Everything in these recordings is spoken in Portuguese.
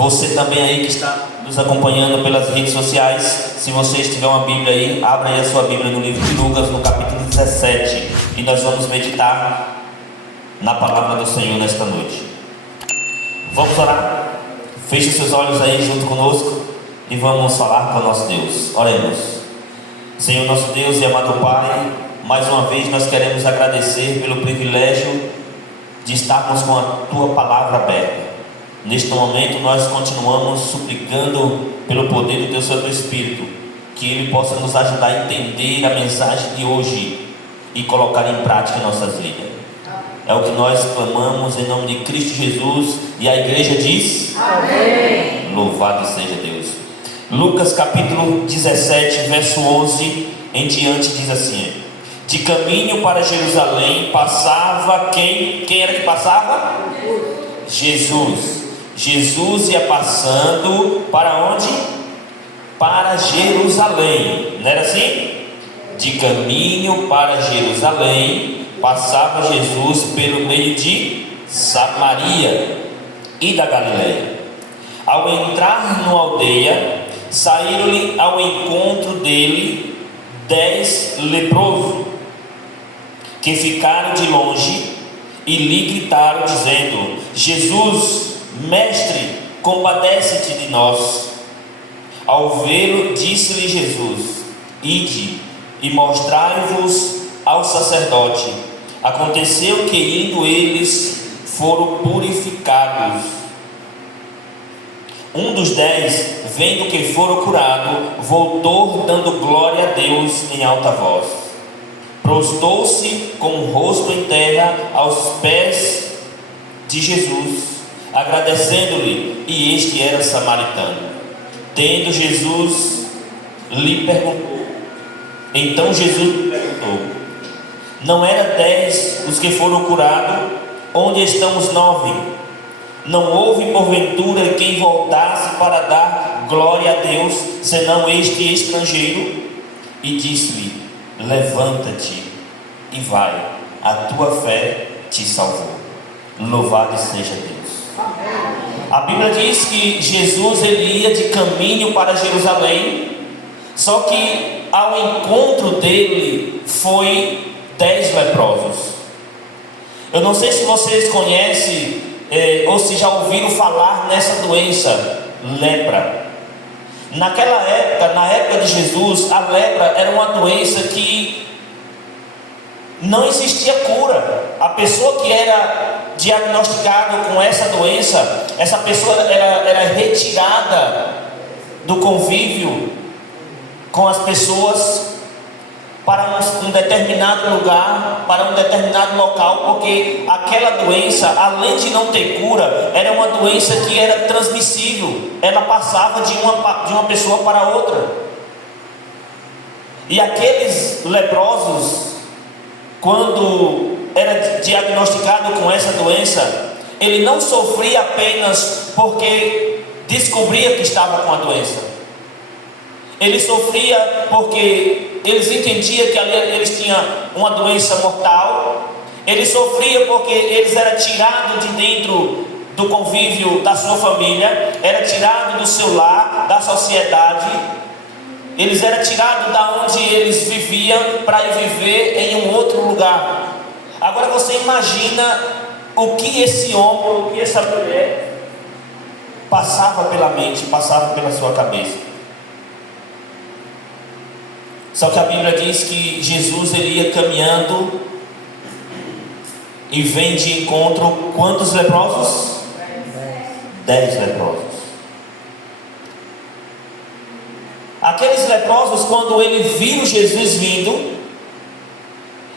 Você também aí que está nos acompanhando pelas redes sociais, se você tiver uma Bíblia aí, abra aí a sua Bíblia no livro de Lucas, no capítulo 17, e nós vamos meditar na palavra do Senhor nesta noite. Vamos orar? Feche seus olhos aí junto conosco e vamos falar com o nosso Deus. Oremos. Senhor nosso Deus e amado Pai, mais uma vez nós queremos agradecer pelo privilégio de estarmos com a Tua palavra aberta. Neste momento nós continuamos suplicando pelo poder do Teu Santo Espírito, que Ele possa nos ajudar a entender a mensagem de hoje e colocar em prática em nossas vidas. É o que nós clamamos em nome de Cristo Jesus, e a igreja diz: amém. Louvado seja Deus. Lucas capítulo 17, verso 11 em diante diz assim: de caminho para Jerusalém passava quem? Quem era que passava? Jesus. Jesus ia passando para onde? Para Jerusalém. Não era assim? De caminho para Jerusalém passava Jesus pelo meio de Samaria e da Galileia. Ao entrar numa aldeia, saíram-lhe ao encontro dele 10 leprosos, que ficaram de longe e lhe gritaram dizendo: Jesus, Mestre, compadece-te de nós. Ao vê-lo, disse-lhe Jesus: ide e mostrai-vos ao sacerdote. Aconteceu que indo eles foram purificados. Um dos 10, vendo que foram curados, voltou dando glória a Deus em alta voz. Prostou-se com o rosto em terra aos pés de Jesus, agradecendo-lhe, e este era samaritano. Tendo Jesus lhe perguntou, então Jesus lhe perguntou: não era 10 os que foram curados? Onde estão os 9? Não houve porventura quem voltasse para dar glória a Deus, senão este estrangeiro? E disse-lhe: levanta-te e vai, a tua fé te salvou. Louvado seja Deus. A Bíblia diz que Jesus ele ia de caminho para Jerusalém, só que ao encontro dele foi 10 leprosos. Eu não sei se vocês conhecem ou se já ouviram falar nessa doença, lepra. Naquela época, na época de Jesus, a lepra era uma doença que não existia cura. A pessoa que era diagnosticada com essa doença, essa pessoa era retirada do convívio com as pessoas para um determinado lugar, para um determinado local, porque aquela doença, além de não ter cura, era uma doença que era transmissível. Ela passava de uma pessoa para outra. E aqueles leprosos, quando era diagnosticado com essa doença, ele não sofria apenas porque descobria que estava com a doença. Ele sofria porque eles entendiam que ali eles tinham uma doença mortal. Ele sofria porque eles eram tirados de dentro do convívio da sua família, era tirado do seu lar, da sociedade. Eles eram tirados da onde eles viviam para ir viver em um outro lugar. Agora você imagina o que esse homem, o que essa mulher passava pela mente, passava pela sua cabeça. Só que a Bíblia diz que Jesus ele ia caminhando e vem de encontro quantos leprosos? 10 leprosos. Aqueles leprosos, quando eles viram Jesus vindo,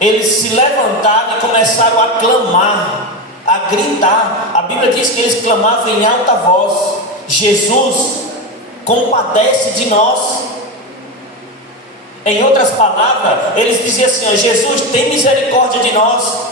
eles se levantaram e começaram a clamar, a gritar. A Bíblia diz que eles clamavam em alta voz: Jesus, compadece de nós. Em outras palavras, eles diziam assim: Jesus, tem misericórdia de nós.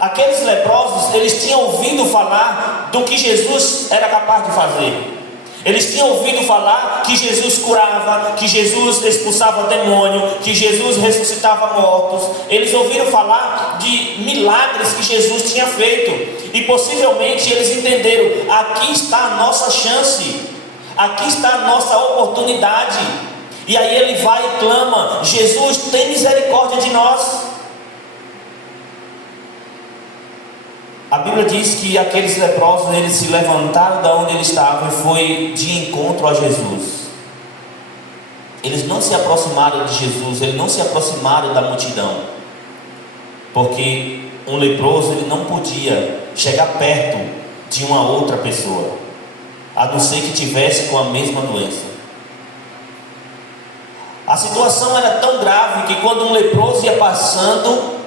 Aqueles leprosos, eles tinham ouvido falar do que Jesus era capaz de fazer. Eles tinham ouvido falar que Jesus curava, que Jesus expulsava demônio, que Jesus ressuscitava mortos. Eles ouviram falar de milagres que Jesus tinha feito. E possivelmente eles entenderam: aqui está a nossa chance, aqui está a nossa oportunidade. E aí ele vai e clama: Jesus, tem misericórdia de nós. A Bíblia diz que aqueles leprosos, eles se levantaram da onde eles estavam e foi de encontro a Jesus. Eles não se aproximaram de Jesus, eles não se aproximaram da multidão, porque um leproso, ele não podia chegar perto de uma outra pessoa, a não ser que tivesse com a mesma doença. A situação era tão grave que quando um leproso ia passando,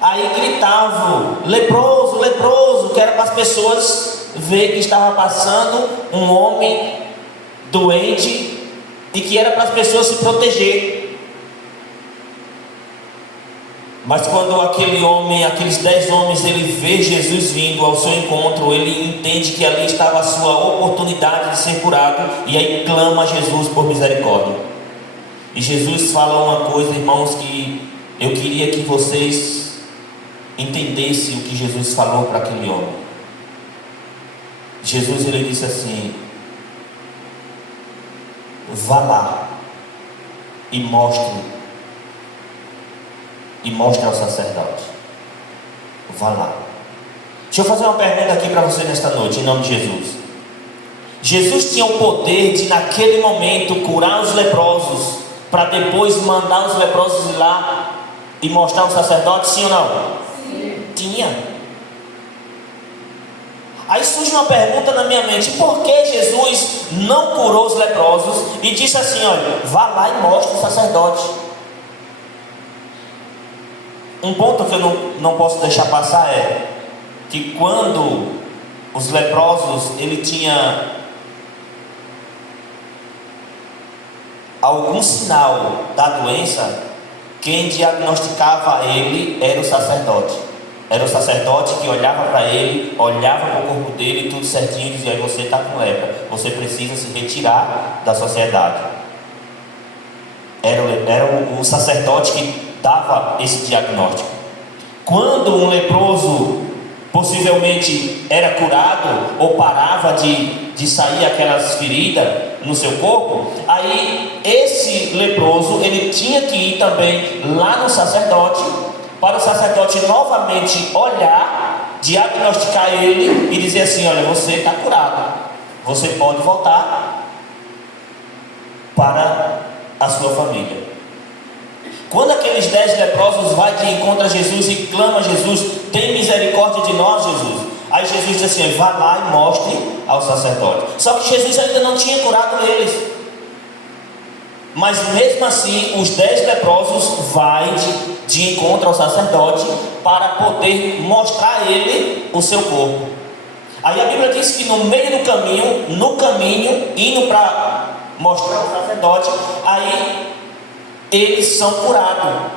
aí gritavam: leproso, leproso, que era para as pessoas ver que estava passando um homem doente e que era para as pessoas se proteger. Mas quando aquele homem, aqueles 10 homens, ele vê Jesus vindo ao seu encontro, ele entende que ali estava a sua oportunidade de ser curado, e aí clama a Jesus por misericórdia. E Jesus fala uma coisa, irmãos, que eu queria que vocês entendessem o que Jesus falou para aquele homem. Jesus, ele disse assim: vá lá e mostre ao sacerdote. Vá lá. Deixa eu fazer uma pergunta aqui para você nesta noite, em nome de Jesus. Jesus tinha o poder de naquele momento curar os leprosos, para depois mandar os leprosos ir lá e mostrar ao sacerdote, sim ou não? Sim. Tinha. Aí surge uma pergunta na minha mente: por que Jesus não curou os leprosos e disse assim: olha, vá lá e mostre ao sacerdote? Um ponto que eu não posso deixar passar é que quando os leprosos, ele tinha algum sinal da doença, quem diagnosticava ele era o sacerdote. Era o sacerdote que olhava para ele, olhava para o corpo dele, tudo certinho, e dizia: você está com lepra, você precisa se retirar da sociedade. Era o sacerdote que dava esse diagnóstico. Quando um leproso possivelmente era curado ou parava de sair aquelas feridas no seu corpo, aí esse leproso, ele tinha que ir também lá no sacerdote, para o sacerdote novamente olhar, diagnosticar ele e dizer assim: olha, você está curado, você pode voltar para a sua família. Quando aqueles 10 leprosos vai de encontro a Jesus e clama a Jesus: tem misericórdia de nós, Jesus. Aí Jesus diz assim: vá lá e mostre ao sacerdote. Só que Jesus ainda não tinha curado eles. Mas mesmo assim, os 10 leprosos vai de encontro ao sacerdote para poder mostrar a ele o seu corpo. Aí a Bíblia diz que no meio do caminho, indo para mostrar ao sacerdote, aí eles são curados.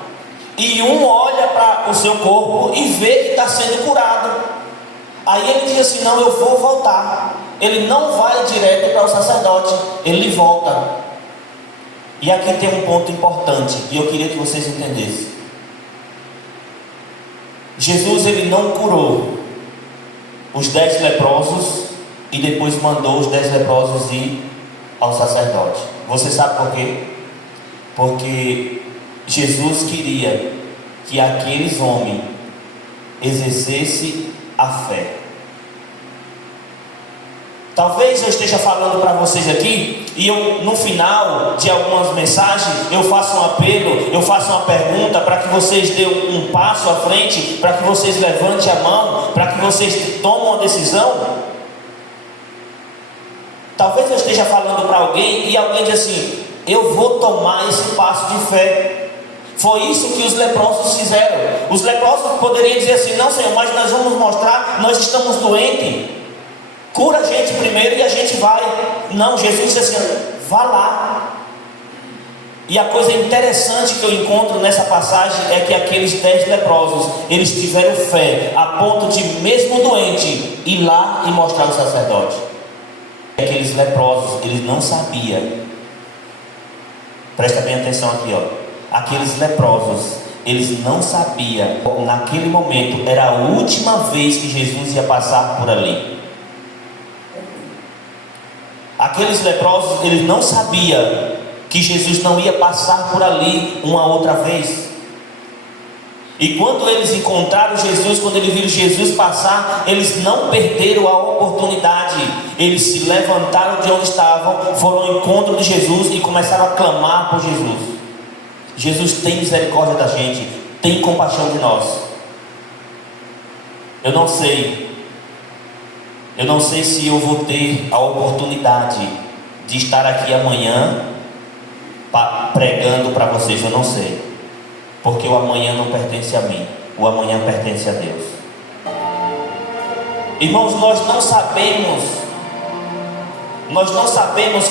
E um olha para o seu corpo e vê que está sendo curado. Aí ele diz assim: não, eu vou voltar. Ele não vai direto para o sacerdote, ele volta. E aqui tem um ponto importante, e eu queria que vocês entendessem. Jesus, ele não curou os 10 leprosos e depois mandou os 10 leprosos ir ao sacerdote. Você sabe por quê? Porque Jesus queria que aqueles homens exercessem a fé. Talvez eu esteja falando para vocês aqui e eu, no final de algumas mensagens, eu faço um apelo, eu faço uma pergunta para que vocês dêem um passo à frente, para que vocês levantem a mão, para que vocês tomem uma decisão. Talvez eu esteja falando para alguém e alguém diz assim: eu vou tomar esse passo de fé. Foi isso que os leprosos fizeram. Os leprosos poderiam dizer assim: não, Senhor, mas nós vamos mostrar, nós estamos doentes, cura a gente primeiro e a gente vai. Não, Jesus disse assim: vá lá. E a coisa interessante que eu encontro nessa passagem é que aqueles 10 leprosos, eles tiveram fé a ponto de, mesmo doente, ir lá e mostrar ao sacerdote. Aqueles leprosos, eles não sabiam. Presta bem atenção aqui, ó. Aqueles leprosos, eles não sabiam. Naquele momento era a última vez que Jesus ia passar por ali. Aqueles leprosos, eles não sabiam que Jesus não ia passar por ali uma outra vez. E quando eles encontraram Jesus, quando eles viram Jesus passar, eles não perderam a oportunidade. Eles se levantaram de onde estavam, foram ao encontro de Jesus e começaram a clamar por Jesus. Jesus tem misericórdia da gente, tem compaixão de nós. Eu não sei se eu vou ter a oportunidade de estar aqui amanhã pregando para vocês, eu não sei, porque o amanhã não pertence a mim, o amanhã pertence a Deus. Irmãos, nós não sabemos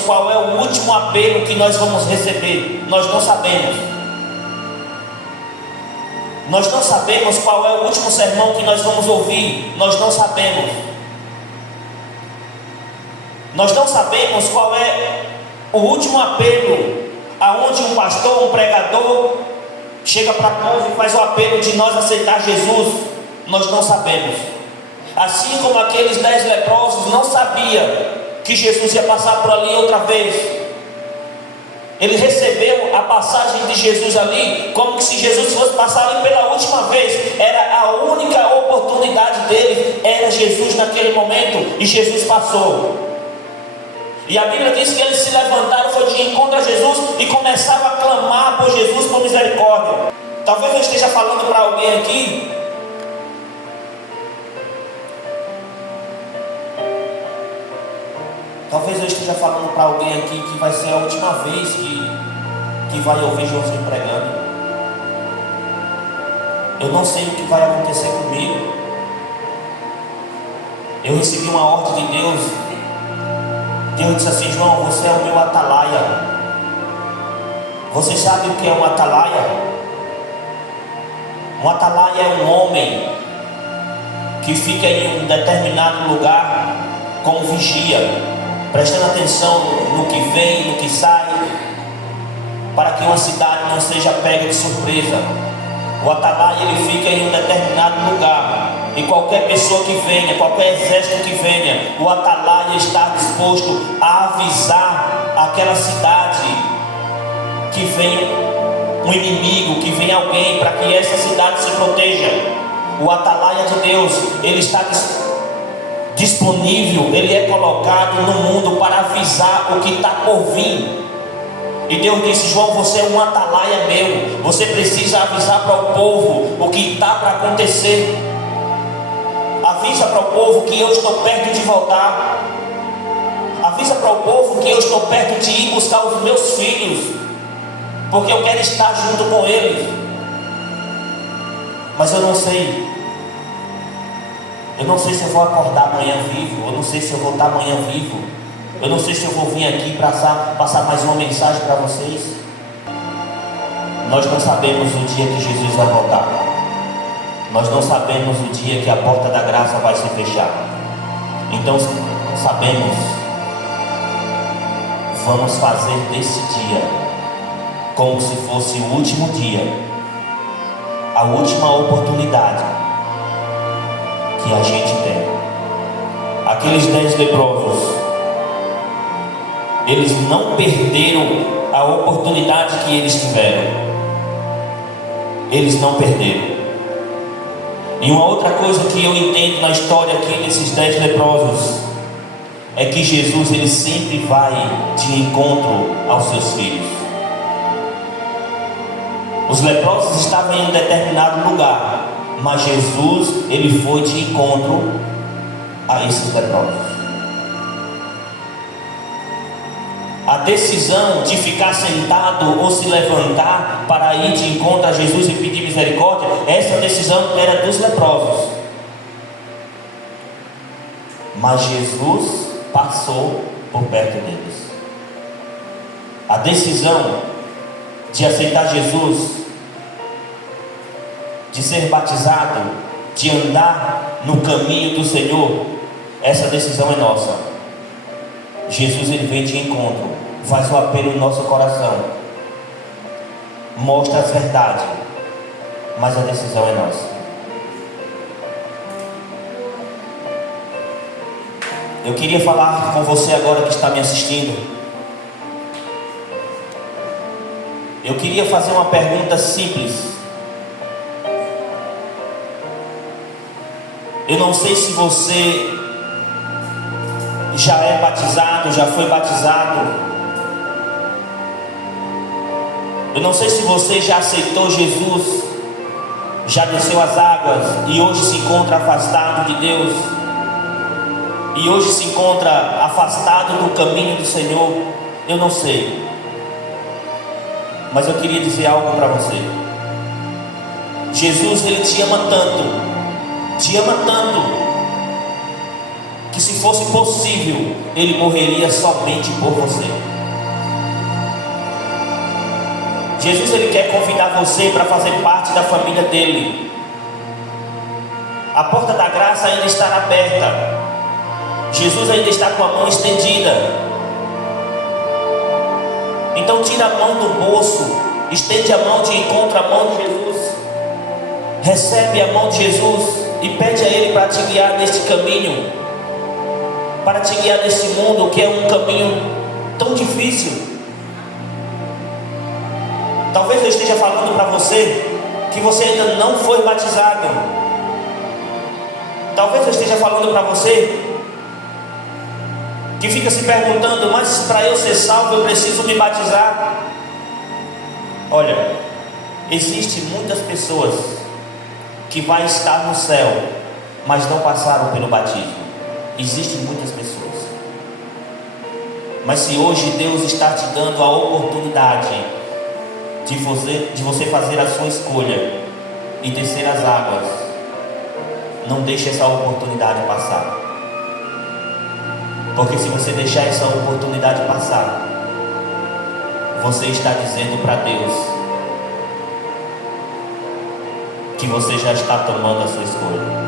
qual é o último apelo que nós vamos receber. Nós não sabemos qual é o último sermão que nós vamos ouvir. Nós não sabemos qual é o último apelo aonde um pastor, um pregador chega para nós e faz o apelo de nós aceitar Jesus. Nós não sabemos. Assim como aqueles 10 leprosos não sabiam que Jesus ia passar por ali outra vez. Ele recebeu a passagem de Jesus ali como se Jesus fosse passar ali pela última vez. Era a única oportunidade dele, era Jesus naquele momento, e Jesus passou. E a Bíblia diz que eles se levantaram, foi de encontro a Jesus e começaram a clamar por Jesus, por misericórdia. Talvez eu esteja falando para alguém aqui que vai ser a última vez que vai ouvir Jesus pregando. Eu não sei o que vai acontecer comigo. Eu recebi uma ordem de Deus. Deus disse assim: João, você é o meu atalaia. Você sabe o que é um atalaia? Um atalaia é um homem que fica em um determinado lugar como vigia, prestando atenção no que vem, no que sai, para que uma cidade não seja pega de surpresa. O atalaia, ele fica em um determinado lugar, e qualquer pessoa que venha, qualquer exército que venha, o atalaia está disposto a avisar aquela cidade que vem um inimigo, que vem alguém, para que essa cidade se proteja. O atalaia de Deus, ele está disponível, ele é colocado no mundo para avisar o que está por vir. E Deus disse: João, você é um atalaia meu, você precisa avisar para o povo o que está para acontecer. Avisa para o povo que eu estou perto de voltar. Avisa para o povo que eu estou perto de ir buscar os meus filhos, porque eu quero estar junto com eles. Mas eu não sei se eu vou acordar amanhã vivo. Eu não sei se eu vou estar amanhã vivo. Eu não sei se eu vou vir aqui passar mais uma mensagem para vocês. Nós não sabemos o dia que Jesus vai voltar. Nós não sabemos o dia que a porta da graça vai se fechar. Então, sabemos, vamos fazer desse dia como se fosse o último dia, a última oportunidade que a gente tem. Aqueles 10 leprosos, eles não perderam a oportunidade que eles tiveram. Eles não perderam. E uma outra coisa que eu entendo na história aqui desses 10 leprosos é que Jesus, ele sempre vai de encontro aos seus filhos. Os leprosos estavam em um determinado lugar, mas Jesus, ele foi de encontro a esses leprosos. A decisão de ficar sentado ou se levantar para ir de encontro a Jesus e pedir misericórdia, essa decisão era dos leprosos. Mas Jesus passou por perto deles. A decisão de aceitar Jesus, de ser batizado, de andar no caminho do Senhor, essa decisão é nossa. Jesus, ele vem de encontro, faz um apelo no nosso coração, mostra as verdades, mas a decisão é nossa. Eu queria falar com você agora que está me assistindo. Eu queria fazer uma pergunta simples. Eu não sei se você já é batizado, já foi batizado. Eu não sei se você já aceitou Jesus, já desceu as águas e hoje se encontra afastado de Deus, e hoje se encontra afastado do caminho do Senhor. Eu não sei, mas eu queria dizer algo para você. Jesus, ele te ama tanto, que se fosse possível, ele morreria somente por você. Jesus, ele quer convidar você para fazer parte da família dele. A porta da graça ainda está aberta. Jesus ainda está com a mão estendida. Então tira a mão do bolso, estende a mão de encontro à mão de Jesus, recebe a mão de Jesus e pede a Ele para te guiar neste caminho, para te guiar neste mundo que é um caminho tão difícil. Talvez eu esteja falando para você que você ainda não foi batizado. Talvez eu esteja falando para você que fica se perguntando: mas para eu ser salvo eu preciso me batizar. Olha, existem muitas pessoas que vai estar no céu, mas não passaram pelo batismo. Existem muitas pessoas. Mas se hoje Deus está te dando a oportunidade de você fazer a sua escolha e descer as águas, não deixe essa oportunidade passar. Porque se você deixar essa oportunidade passar, você está dizendo para Deus que você já está tomando a sua escolha.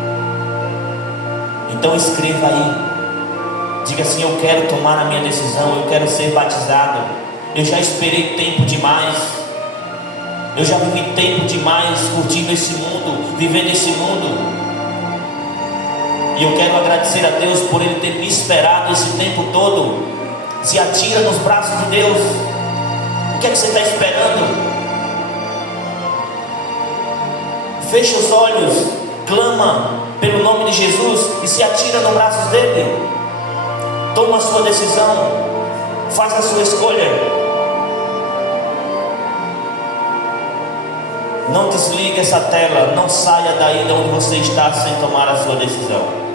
Então escreva aí, diga assim: eu quero tomar a minha decisão, eu quero ser batizado. Eu já esperei tempo demais, eu já vivi tempo demais curtindo esse mundo, vivendo esse mundo, e eu quero agradecer a Deus por Ele ter me esperado esse tempo todo. Se atira nos braços de Deus. O que é que você está esperando? Fecha os olhos, clama pelo nome de Jesus e se atira nos braços dele. Toma a sua decisão, faz a sua escolha. Não desligue essa tela, não saia daí de onde você está sem tomar a sua decisão.